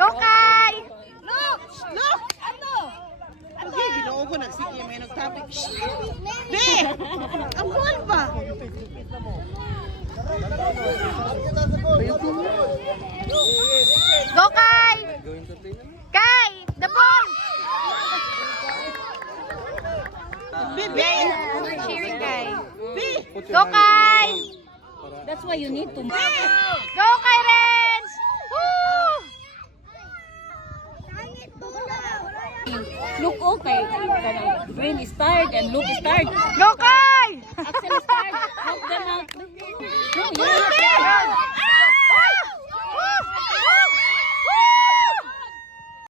Go, Kai! Look! Look! Ano? Okay, ginoo ko nagsige may nagtopic. Be! Ang goal ba? Go, Kai! Kai! The ball! Be! We're cheering, Kai. Be! Go, Kai! That's why you need to Go, Kai Renz! Woo! look okay. Green is tired and Luke is tired. Go, Kai! Axel is tired. Help them out. No, yeah.